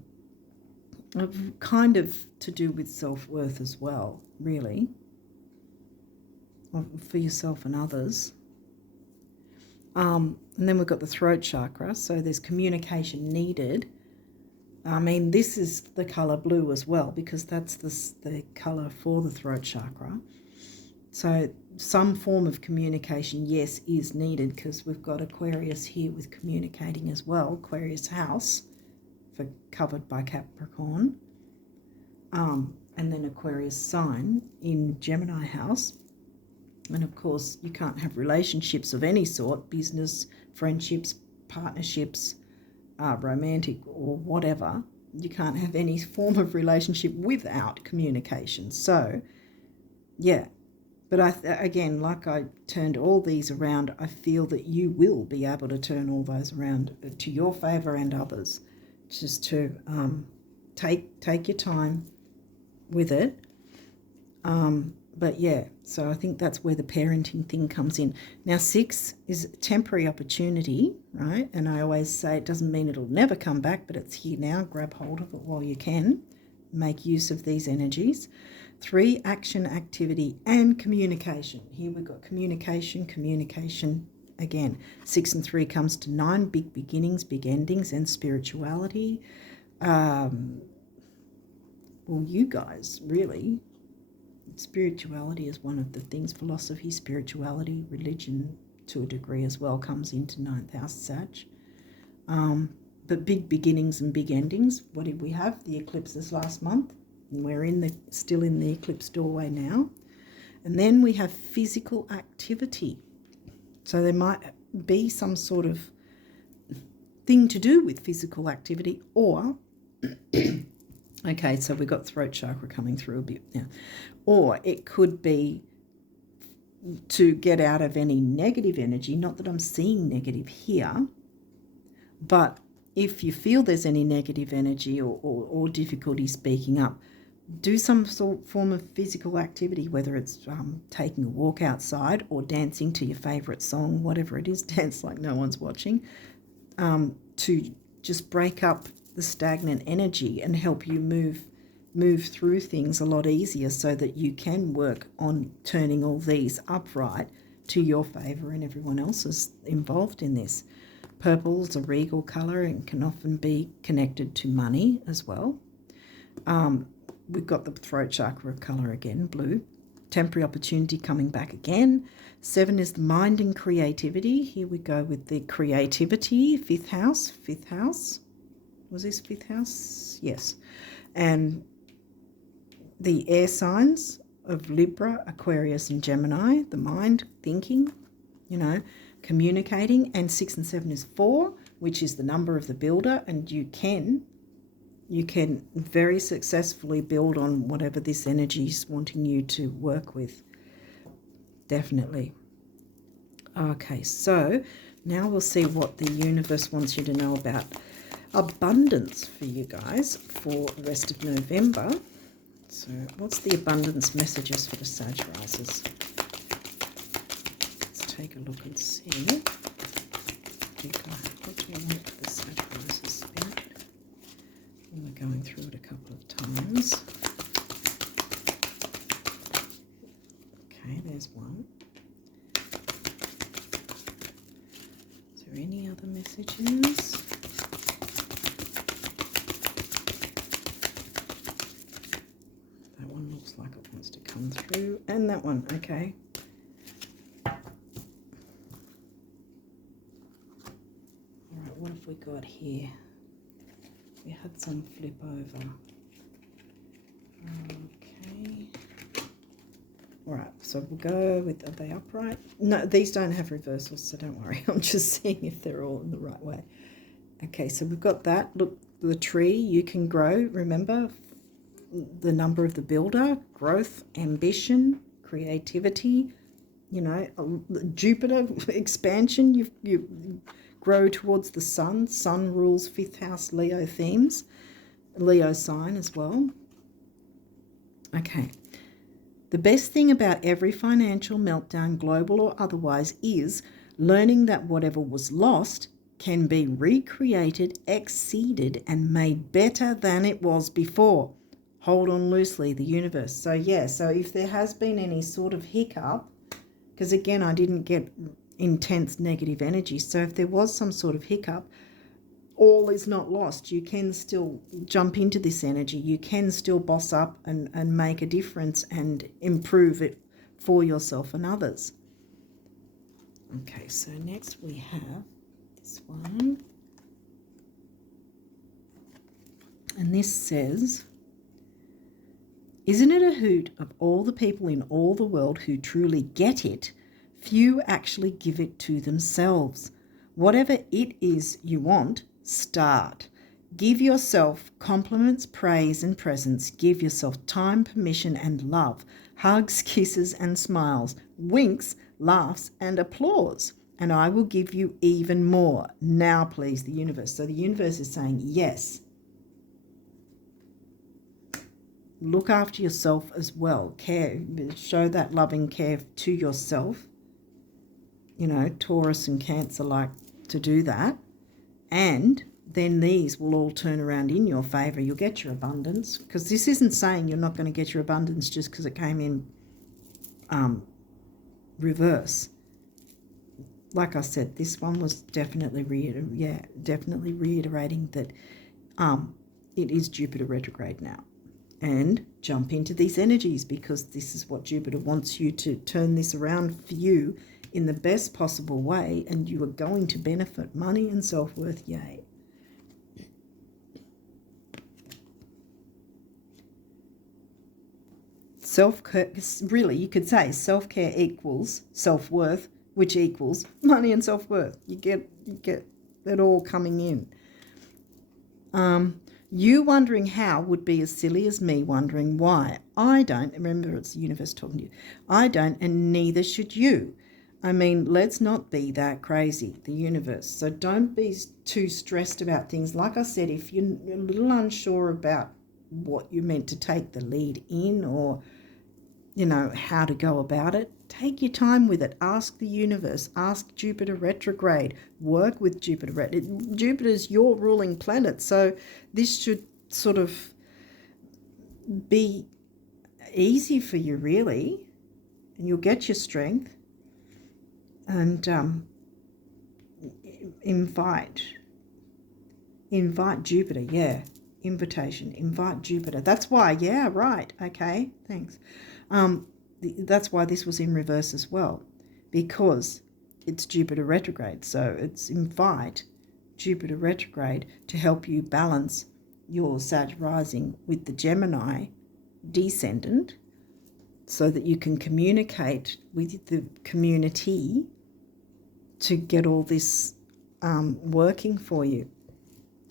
kind of to do with self-worth as well, really, for yourself and others. And then we've got the throat chakra, so there's communication needed. I mean, this is the colour blue as well, because that's the colour for the throat chakra. So some form of communication, yes, is needed, because we've got Aquarius here with communicating as well, Aquarius house. for covered by Capricorn, and then Aquarius sign in Gemini house. And of course, you can't have relationships of any sort, business, friendships, partnerships, romantic or whatever. You can't have any form of relationship without communication. So, yeah. But again, like I turned all these around, I feel that you will be able to turn all those around to your favour and others. Just to take your time with it. But yeah, so I think that's where the parenting thing comes in. Now, 6 is temporary opportunity, right? And I always say it doesn't mean it'll never come back, but it's here now. Grab hold of it while you can. Make use of these energies. 3, action, activity, and communication. Here we've got communication again. 6 and 3 comes to 9, big beginnings, big endings, and spirituality. Well, you guys, really. Spirituality is one of the things. Philosophy, spirituality, religion to a degree as well comes into 9th house Sag. But big beginnings and big endings. What did we have? The eclipses last month. And we're still in the eclipse doorway now. And then we have physical activity. So there might be some sort of thing to do with physical activity, or okay, so we've got throat chakra coming through a bit now. Or it could be to get out of any negative energy. Not that I'm seeing negative here, but if you feel there's any negative energy or difficulty speaking up, do some form of physical activity, whether it's taking a walk outside or dancing to your favourite song, whatever it is, dance like no one's watching, to just break up the stagnant energy and help you move through things a lot easier, so that you can work on turning all these upright to your favour and everyone else's involved in this. Purple is a regal colour and can often be connected to money as well. We've got the throat chakra colour again, blue. Temporary opportunity coming back again. 7 is the mind and creativity. Here we go with the creativity, 5th house. 5th house. Was this 5th house? Yes. And the air signs of Libra, Aquarius and Gemini. The mind, thinking, communicating. And 6 and 7 is 4, which is the number of the builder. And you can very successfully build on whatever this energy is wanting you to work with. Definitely. Okay, so now we'll see what the universe wants you to know about abundance for you guys for the rest of November. So what's the abundance messages for the Sag risers? Let's take a look and see. What do you want for the Sag risers, Spirit? We're going through it a couple of times. Okay, there's one. Is there any other messages? That one looks like it wants to come through. And that one, okay. All right, what have we got here? We had some flip over. Okay. All right, so we'll go with, are they upright? No, these don't have reversals, so don't worry. I'm just seeing if they're all in the right way. Okay, so we've got that. Look, the tree, you can grow. Remember, the number of the builder, growth, ambition, creativity, Jupiter, expansion. You grow towards the sun. Sun rules 5th house Leo themes. Leo sign as well. Okay. The best thing about every financial meltdown, global or otherwise, is learning that whatever was lost can be recreated, exceeded, and made better than it was before. Hold on loosely, the universe. So yeah, so if there has been any sort of hiccup, because again, I didn't get intense negative energy. So if there was some sort of hiccup, all is not lost. You can still jump into this energy. You can still boss up and make a difference and improve it for yourself and others. Okay, so next we have this one. And this says, isn't it a hoot of all the people in all the world who truly get it, few actually give it to themselves. Whatever it is you want, start. Give yourself compliments, praise and presents. Give yourself time, permission and love. Hugs, kisses and smiles. Winks, laughs and applause. And I will give you even more. Now please the universe. So the universe is saying yes. Look after yourself as well. Care, show that loving care to yourself. You know, Taurus and Cancer like to do that. And then these will all turn around in your favour. You'll get your abundance. Because this isn't saying you're not going to get your abundance just because it came in reverse. Like I said, this one was definitely reiterating that it is Jupiter retrograde now. And jump into these energies, because this is what Jupiter wants you to turn this around for you in the best possible way, and you are going to benefit. Money and self-worth, yay. Self-care, really, you could say self-care equals self-worth, which equals money and self-worth. You get it all coming in. You wondering how would be as silly as me wondering why. I don't. Remember, it's the universe talking to you. I don't, and neither should you. I mean, let's not be that crazy, the universe. So don't be too stressed about things. Like I said, if you're a little unsure about what you're meant to take the lead in, or, you know, how to go about it, take your time with it. Ask the universe. Ask Jupiter retrograde. Work with Jupiter retrograde. Jupiter's your ruling planet, so this should sort of be easy for you, really, and you'll get your strength. And invite Jupiter, yeah, invitation, invite Jupiter. That's why, yeah, right, okay, thanks. That's why this was in reverse as well, because it's Jupiter retrograde. So it's invite Jupiter retrograde to help you balance your Sag rising with the Gemini descendant, so that you can communicate with the community to get all this working for you.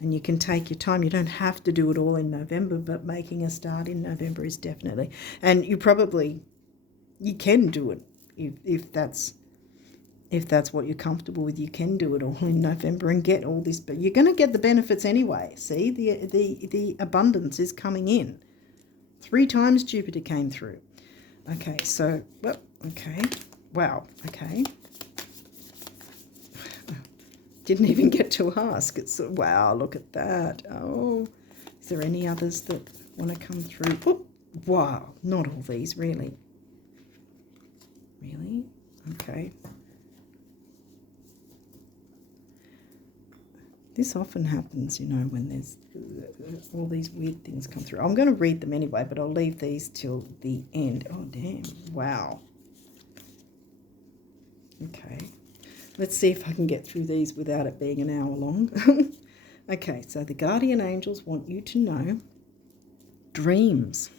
And you can take your time. You don't have to do it all in November, but making a start in November is definitely. And you can do it if that's what you're comfortable with. You can do it all in November and get all this, but you're going to get the benefits anyway. See, the abundance is coming in. 3 times Jupiter came through. Okay, so, well, okay, wow, okay. Didn't even get to ask. It's, wow, look at that. Oh, is there any others that want to come through? Oh, wow, not all these, really. Really? Okay. This often happens, you know, when there's all these weird things come through. I'm going to read them anyway, but I'll leave these till the end. Oh, damn. Wow. Okay. Let's see if I can get through these without it being an hour long. Okay, so the guardian angels want you to know dreams.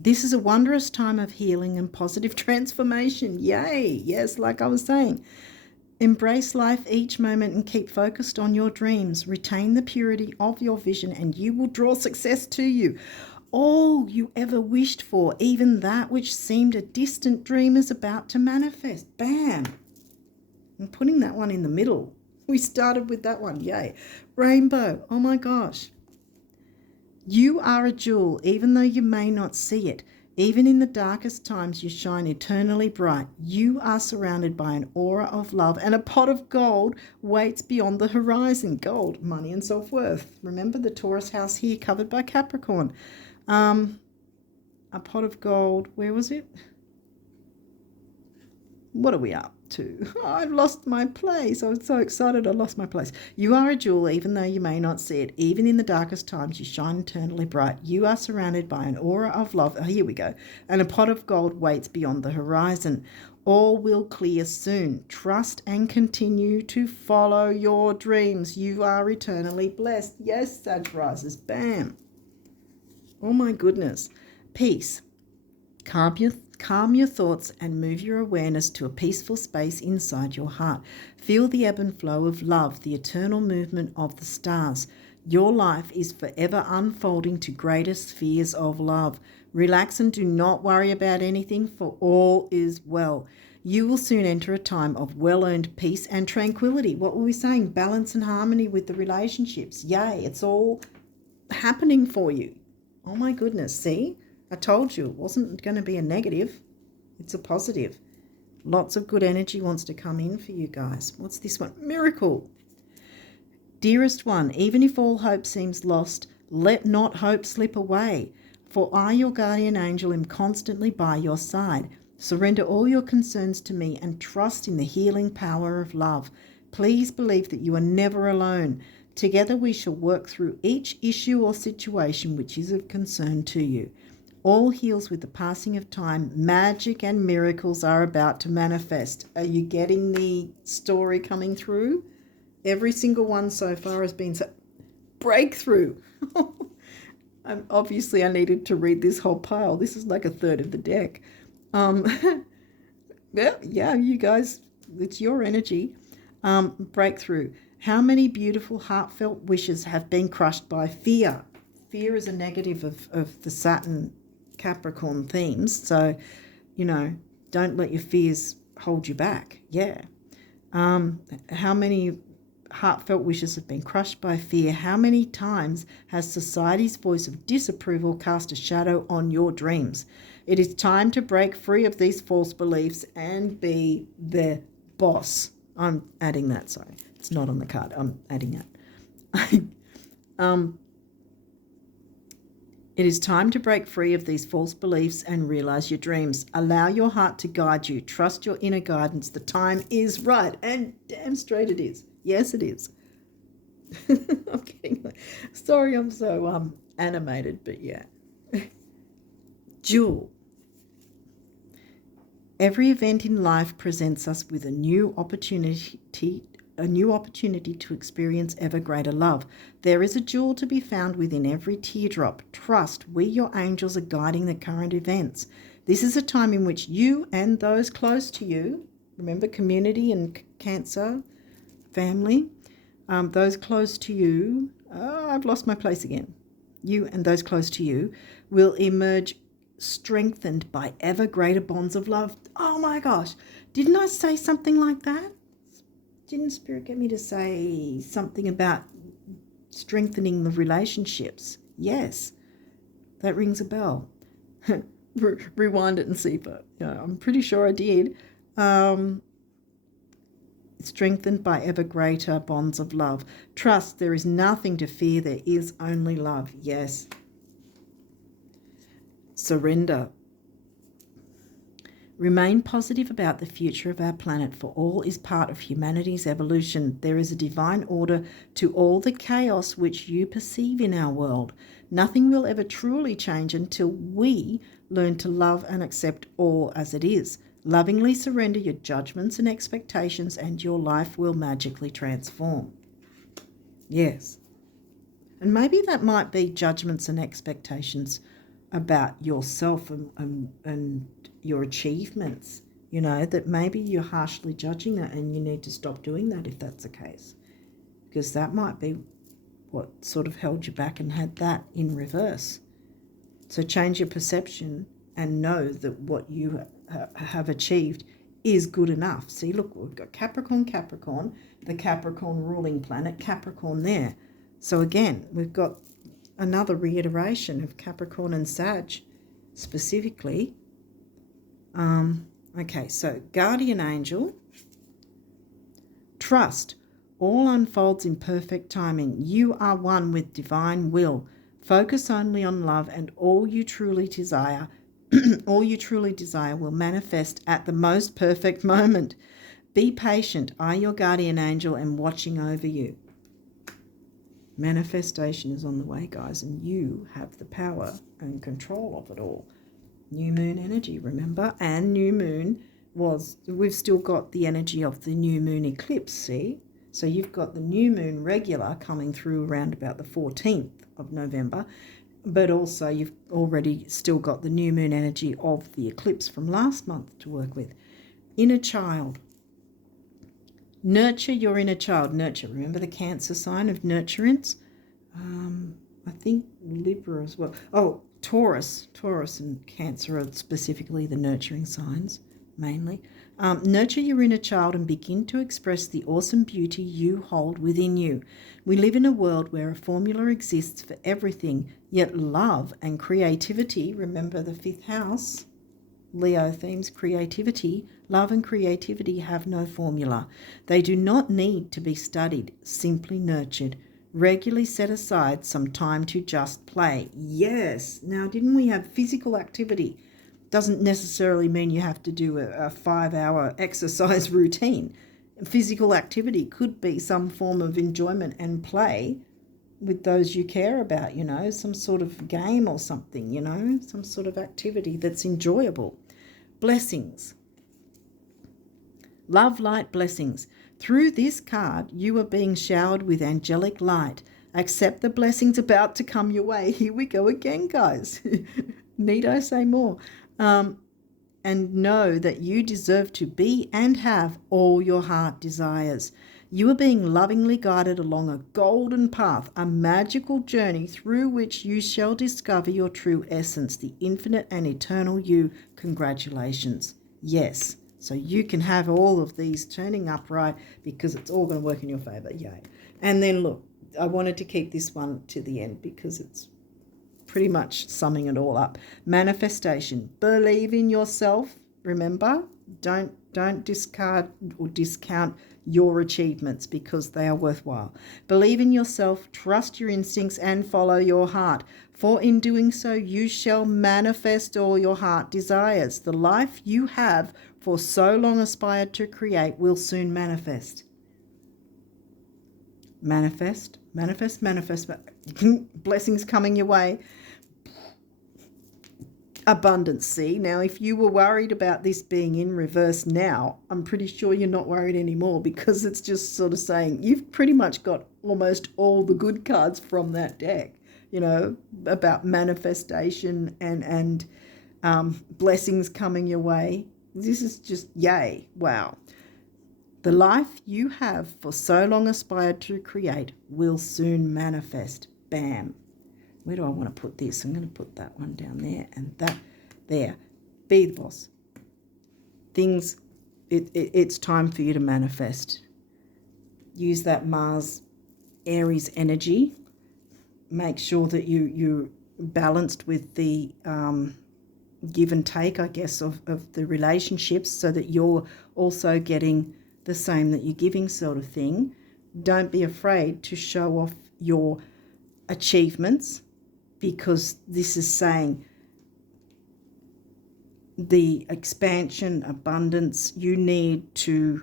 This is a wondrous time of healing and positive transformation. Yay. Yes, like I was saying. Embrace life each moment and keep focused on your dreams. Retain the purity of your vision and you will draw success to you. All you ever wished for, even that which seemed a distant dream, is about to manifest. Bam. I'm putting that one in the middle. We started with that one. Yay. Rainbow. Oh my gosh. You are a jewel, even though you may not see it. Even in the darkest times, you shine eternally bright. You are surrounded by an aura of love, and a pot of gold waits beyond the horizon. Gold, money and self-worth. Remember the Taurus house here covered by Capricorn. A pot of gold. Where was it? What are we up to? Oh, I've lost my place. I was so excited I lost my place. You are a jewel, even though you may not see it. Even in the darkest times, you shine eternally bright. You are surrounded by an aura of love. Oh, here we go. And a pot of gold waits beyond the horizon. All will clear soon. Trust and continue to follow your dreams. You are eternally blessed. Yes, Sag rises. Bam. Oh my goodness. Peace. Calm your thoughts and move your awareness to a peaceful space inside your heart. Feel the ebb and flow of love, the eternal movement of the stars. Your life is forever unfolding to greater spheres of love. Relax and do not worry about anything, for all is well. You will soon enter a time of well-earned peace and tranquility. What were we saying? Balance and harmony with the relationships. Yay, it's all happening for you. Oh my goodness, see? I told you it wasn't going to be a negative. It's a positive. Lots of good energy wants to come in for you guys. What's this one? Miracle. Dearest one, even if all hope seems lost, let not hope slip away. For I, your guardian angel, am constantly by your side. Surrender all your concerns to me and trust in the healing power of love. Please believe that you are never alone. Together we shall work through each issue or situation which is of concern to you. All heals with the passing of time. Magic and miracles are about to manifest. Are you getting the story coming through? Every single one so far has been breakthrough. Obviously, I needed to read this whole pile. This is like a third of the deck. Yeah, you guys, it's your energy. Breakthrough. How many beautiful, heartfelt wishes have been crushed by fear? Fear is a negative of the Saturn Capricorn themes. So, don't let your fears hold you back. Yeah. How many heartfelt wishes have been crushed by fear? How many times has society's voice of disapproval cast a shadow on your dreams? It is time to break free of these false beliefs and be the boss. I'm adding that, sorry. It's not on the card. I'm adding it. It is time to break free of these false beliefs and realize your dreams. Allow your heart to guide you. Trust your inner guidance. The time is right. And damn straight it is. Yes, it is. I'm kidding. Sorry I'm so animated, but yeah. Jewel. Every event in life presents us with a new opportunity to experience ever greater love. There is a jewel to be found within every teardrop. Trust, we, your angels, are guiding the current events. This is a time in which you and those close to you, remember community and Cancer, family, those close to you, I've lost my place again. You and those close to you will emerge strengthened by ever greater bonds of love. Oh my gosh, didn't I say something like that? Didn't Spirit get me to say something about strengthening the relationships? Yes, that rings a bell. Rewind it and see, but I'm pretty sure I did. Strengthened by ever greater bonds of love. Trust, there is nothing to fear, there is only love. Yes. Surrender. Remain positive about the future of our planet, for all is part of humanity's evolution. There is a divine order to all the chaos which you perceive in our world. Nothing will ever truly change until we learn to love and accept all as it is. Lovingly surrender your judgments and expectations, and your life will magically transform. Yes. And maybe that might be judgments and expectations about yourself and your achievements, that maybe you're harshly judging that, and you need to stop doing that if that's the case, because that might be what sort of held you back and had that in reverse. So change your perception and know that what you have achieved is good enough. See, look, we've got Capricorn, the Capricorn ruling planet, Capricorn there. So again, we've got another reiteration of Capricorn and Sag specifically. Okay, so guardian angel. Trust, all unfolds in perfect timing. You are one with divine will. Focus only on love, and all you truly desire will manifest at the most perfect moment. Be patient. I, your guardian angel, am watching over you. Manifestation is on the way, guys, and you have the power and control of it all. New moon energy, remember? And new moon was we've still got the energy of the new moon eclipse, see? So you've got the new moon regular coming through around about the 14th of November, but also you've already still got the new moon energy of the eclipse from last month to work with. Inner child. Nurture your inner child. Nurture. Remember the Cancer sign of nurturance? I think Libra as well. Oh, Taurus. Taurus and Cancer are specifically the nurturing signs, mainly. Nurture your inner child and begin to express the awesome beauty you hold within you. We live in a world where a formula exists for everything, yet love and creativity, remember the 5th house, Leo themes creativity, love and creativity have no formula. They do not need to be studied, simply nurtured. Regularly set aside some time to just play. Yes. Now, didn't we have physical activity? Doesn't necessarily mean you have to do a 5-hour exercise routine. Physical activity could be some form of enjoyment and play with those you care about, you know, some sort of game or something, you know, some sort of activity that's enjoyable. Blessings. Love, light, blessings. Through this card, you are being showered with angelic light. Accept the blessings about to come your way. Here we go again, guys. Need I say more? And know that you deserve to be and have all your heart desires. You are being lovingly guided along a golden path, a magical journey through which you shall discover your true essence, the infinite and eternal you. Congratulations. Yes. So you can have all of these turning upright because it's all going to work in your favor. Yay. And then look, I wanted to keep this one to the end because it's pretty much summing it all up. Manifestation. Believe in yourself. Remember, don't discard or discount your achievements because they are worthwhile. Believe in yourself, trust your instincts, and follow your heart. For in doing so, you shall manifest all your heart desires. The life you have for so long aspired to create will soon manifest. Manifest, manifest, manifest. Blessings coming your way. Abundance. See, now if you were worried about this being in reverse now, I'm pretty sure you're not worried anymore because it's just sort of saying you've pretty much got almost all the good cards from that deck, you know, about manifestation and blessings coming your way. This is just yay. Wow. The life you have for so long aspired to create will soon manifest. Bam. Where do I want to put this? I'm going to put that one down there and that there. Be the boss. Things, it's time for you to manifest. Use that Mars Aries energy. Make sure that you're balanced with the give and take, I guess, of the relationships so that you're also getting the same that you're giving sort of thing. Don't be afraid to show off your achievements, because this is saying the expansion, abundance, you need to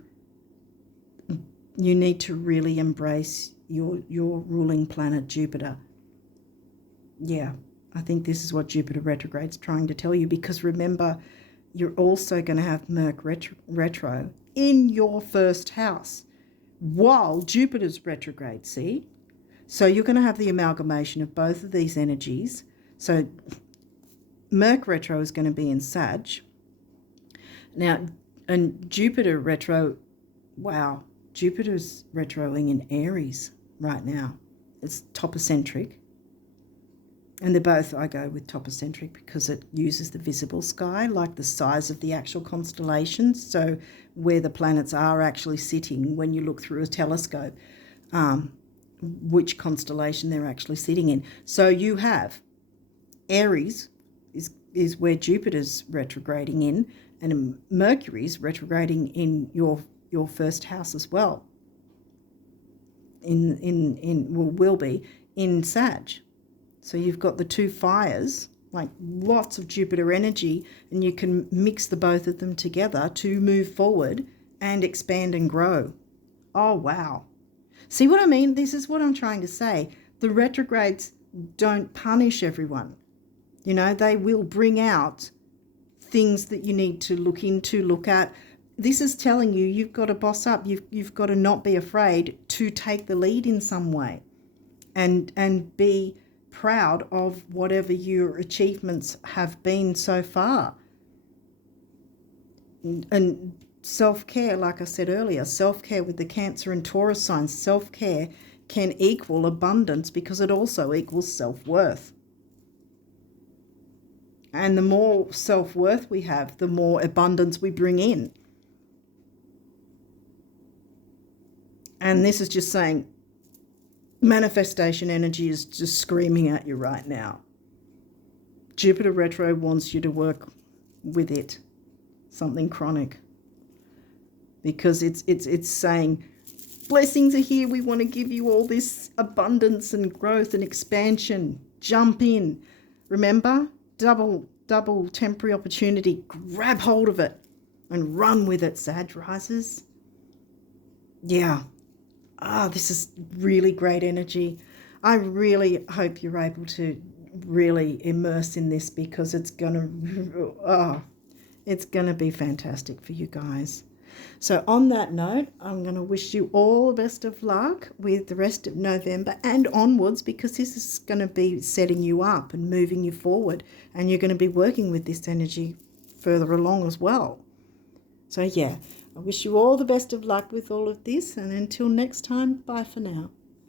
really embrace your ruling planet Jupiter. Yeah, I think this is what Jupiter retrograde's trying to tell you, because remember, you're also going to have Mercury retro in your first house while Jupiter's retrograde, see? So you're going to have the amalgamation of both of these energies. So Mercury retro is going to be in Sag. Now, and Jupiter retro, wow, Jupiter's retroing in Aries right now. It's topocentric. And they're both, I go with topocentric because it uses the visible sky, like the size of the actual constellations. So where the planets are actually sitting when you look through a telescope, which constellation they're actually sitting in. So you have Aries is where Jupiter's retrograding in, and Mercury's retrograding in your first house as well. Will be in Sag. So you've got the two fires, like lots of Jupiter energy, and you can mix the both of them together to move forward and expand and grow. Oh, wow. See what I mean? This is what I'm trying to say. The retrogrades don't punish everyone. You know, they will bring out things that you need to look into, look at. This is telling you you've got to boss up. You've got to not be afraid to take the lead in some way, and be proud of whatever your achievements have been so far. And self-care, like I said earlier, self-care with the Cancer and Taurus signs, self-care can equal abundance because it also equals self-worth. And the more self-worth we have, the more abundance we bring in. And this is just saying manifestation energy is just screaming at you right now. Jupiter retro wants you to work with it, something chronic, because it's saying blessings are here. We want to give you all this abundance and growth and expansion. Jump in. Remember, double temporary opportunity. Grab hold of it and run with it, Sag risers. Yeah. This is really great energy. I really hope you're able to really immerse in this, because it's gonna be fantastic for you guys. So on that note, I'm going to wish you all the best of luck with the rest of November and onwards, because this is going to be setting you up and moving you forward, and you're going to be working with this energy further along as well. So yeah, I wish you all the best of luck with all of this, and until next time, bye for now.